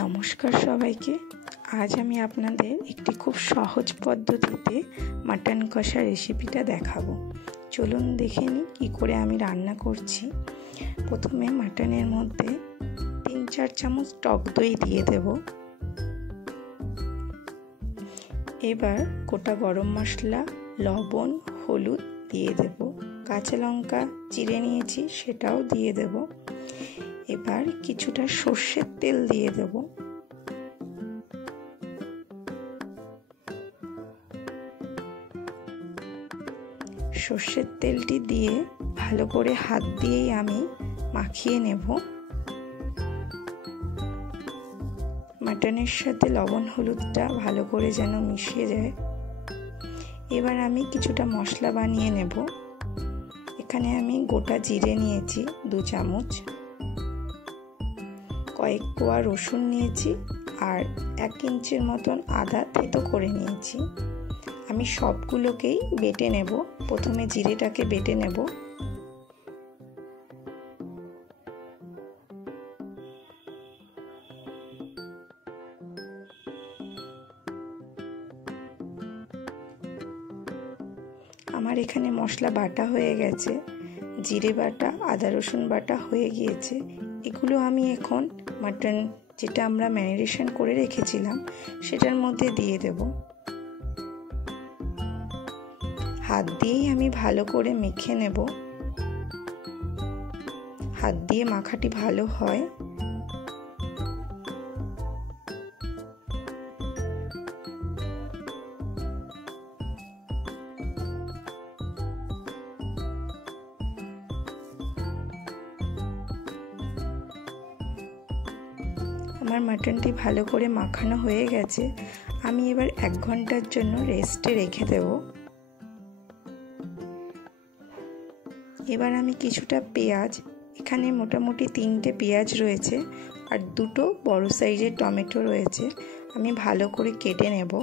নমস্কার সবাইকে। আজ আমি আপনাদের একটি খুব সহজ পদ্ধতিতে মাটন কষা রেসিপিটা দেখাবো। চলুন দেখে নিই কী করে আমি রান্না করছি। প্রথমে মাটনের মধ্যে 3-4 চামচ টক দই দিয়ে দেব। এবার গোটা গরম মশলা, লবণ, হলুদ দিয়ে দেব। কাঁচা লঙ্কা চিড়ে নিয়েছি, সেটাও দিয়ে দেব। এবার কিছুটা সর্ষের তেল দিয়ে দেব। সর্ষের তেলটি দিয়ে ভালো করে হাত দিয়েই আমি মাখিয়ে নেব। মাটনের সাথে লবণ হলুদটা ভালো করে যেন মিশে যায়। এবার আমি কিছুটা মশলা বানিয়ে নেব। এখানে আমি গোটা জিরে নিয়েছি 2 চামচ, কয়েক কোয়া রসুন নিয়েছি আর 1 ইঞ্চির মতন আদা থেতো করে নিয়েছি। আমি সবগুলোকেই বেটে নেব। প্রথমে জিরেটাকে বেটে নেব। আমার এখানে মশলা বাটা হয়ে গেছে, জিরে বাটা, আদা রসুন বাটা হয়ে গিয়েছে। এগুলো আমি এখন মাটন যেটা আমরা ম্যারিনেশন করে রেখেছিলাম সেটার মধ্যে দিয়ে দেব। হাত দিয়েই আমি ভালো করে মেখে নেব। হাত দিয়ে মাখাটি ভালো হয়। আমার মাটনটি ভালো করে মাখানো হয়ে গেছে। আমি এবার 1 ঘন্টার জন্য রেস্টে রেখে দেব। এবার আমি কিছুটা পেঁয়াজ, এখানে মোটামুটি 3টে পেঁয়াজ রয়েছে আর 2টো বড় সাইজের টমেটো রয়েছে, আমি ভালো করে কেটে নেব।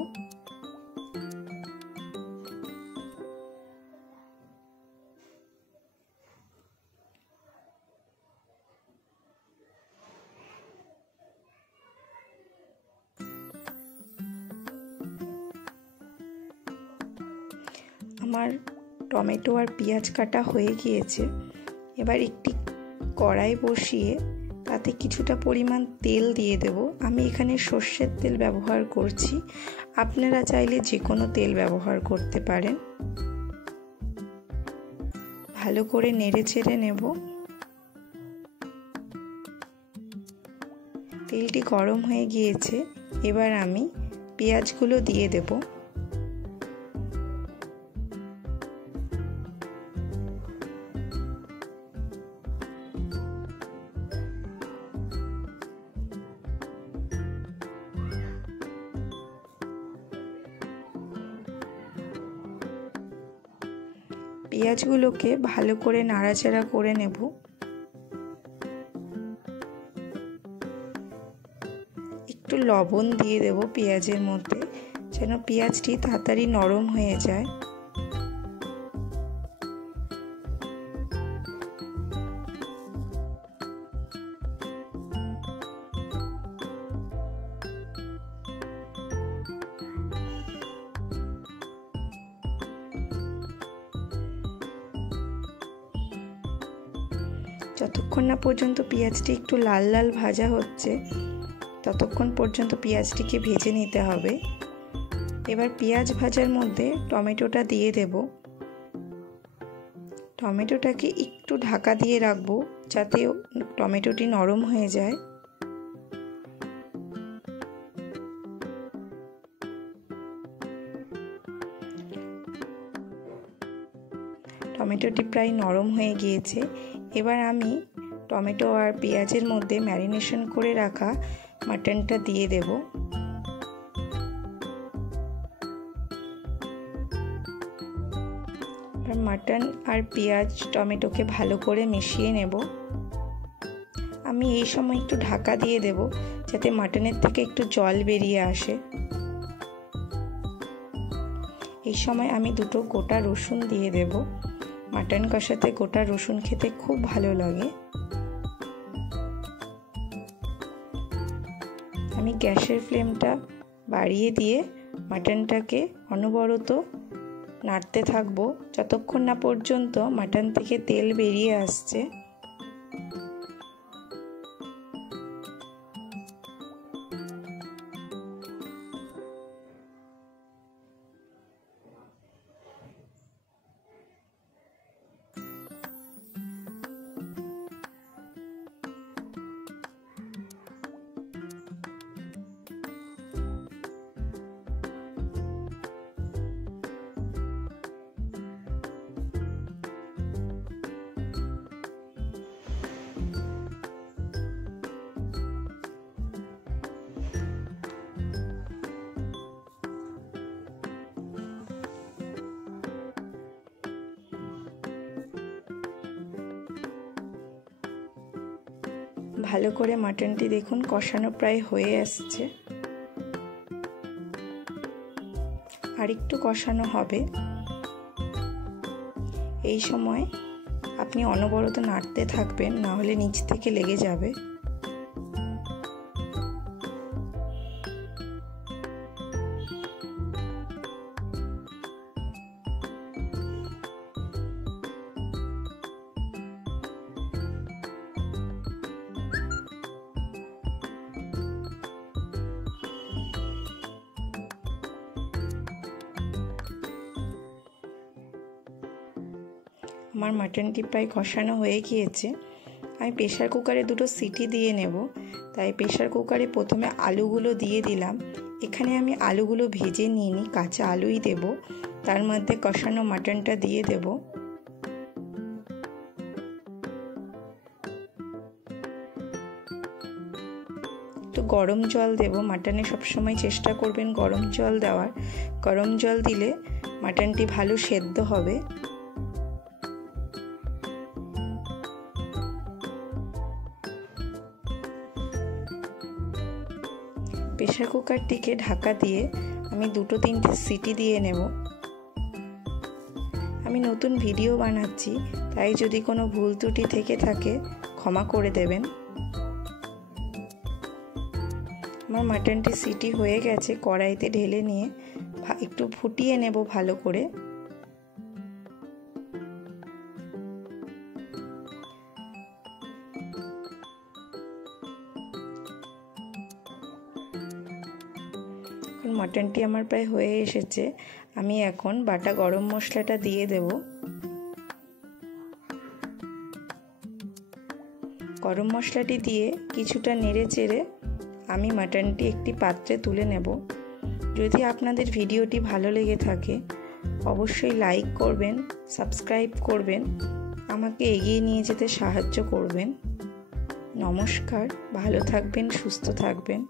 আমার টমেটো আর পেঁয়াজ কাটা হয়ে গিয়েছে। এবার একটি কড়াই বসিয়ে তাতে কিছুটা পরিমাণ তেল দিয়ে দেব। আমি এখানে সর্ষের তেল ব্যবহার করছি, আপনারা চাইলে যে কোনো তেল ব্যবহার করতে পারেন। ভালো করে নেড়ে চেড়ে নেব। তেলটি গরম হয়ে গিয়েছে। এবার আমি পেঁয়াজগুলো দিয়ে দেব। পেঁয়াজগুলোকে ভালো করে নাড়াচাড়া করে নেব। একটু লবণ দিয়ে দেব পেঁয়াজের মধ্যে, যেন পেঁয়াজটি তাড়াতাড়ি নরম হয়ে যায়। যতক্ষণ না পর্যন্ত পেঁয়াজটি একটু লাল লাল ভাজা হচ্ছে ততক্ষণ পর্যন্ত পেঁয়াজটিকে ভেজে নিতে হবে। এবার পেঁয়াজ ভাজার মধ্যে টমেটোটা দিয়ে দেব। টমেটোটাকে একটু ঢাকা দিয়ে রাখবো যাতে টমেটোটি নরম হয়ে যায়। টমেটোটি প্রায় নরম হয়ে গিয়েছে। এবার আমি টমেটো আর পেঁয়াজের মধ্যে ম্যারিনেশন করে রাখা মাটনটা দিয়ে দেব। মাটন আর পেঁয়াজ টমেটোকে ভালো করে মিশিয়ে নেব। আমি এই সময় একটু ঢাকা দিয়ে দেব যাতে মাটনের থেকে একটু জল বেরিয়ে আসে। এই সময় আমি 2টো গোটা রসুন দিয়ে দেব। মাটন কষাতে গোটা রসুন খেতে খুব ভালো লাগে। আমি গ্যাসের ফ্লেমটা বাড়িয়ে দিয়ে মাটনটাকে অনবরত নাড়তে থাকবো যতক্ষণ না পর্যন্ত মাটন থেকে তেল বেরিয়ে আসছে। ভালো করে মাটনটি দেখুন কষানো প্রায় হয়ে আসছে, আর একটু কষানো হবে। এই সময় আপনি অনবরত নাড়তে থাকবেন, না হলে নিচ থেকে লেগে যাবে। আমার মাটনটি প্রায় কষানো হয়ে গিয়েছে। আমি প্রেসার কুকারে দুটো সিটি দিয়ে নেব, তাই প্রেসার কুকারে প্রথমে আলুগুলো দিয়ে দিলাম। এখানে আমি আলুগুলো ভেজে নিইনি, কাঁচা আলুই দেব। তার মধ্যে কষানো মাটনটা দিয়ে দেব। একটু গরম জল দেব। মাটনে সবসময় চেষ্টা করবেন গরম জল দেওয়ার। গরম জল দিলে মাটনটি ভালো সেদ্ধ হবে। প্রেসার কুকারটিকে ঢাকা দিয়ে আমি 2-3টে সিটি দিয়ে নেব। আমি নতুন ভিডিও বানাচ্ছি, তাই যদি কোনো ভুল ত্রুটি থেকে থাকে ক্ষমা করে দেবেন। আমার মাটনটি সিটি হয়ে গেছে, কড়াইতে ঢেলে নিয়ে একটু ফুটিয়ে নেব ভালো করে। মাটনটি আমার প্রায় হয়ে এসেছে। আমি এখন বাটা গরম মশলাটা দিয়ে দেব। গরম মশলাটি দিয়ে কিছুটা নেড়ে চেড়ে আমি মাটনটি একটি পাত্রে তুলে নেব। যদি আপনাদের ভিডিওটি ভালো লেগে থাকে অবশ্যই লাইক করবেন, সাবস্ক্রাইব করবেন, আমাকে এগিয়ে নিয়ে যেতে সাহায্য করবেন। নমস্কার, ভালো থাকবেন, সুস্থ থাকবেন।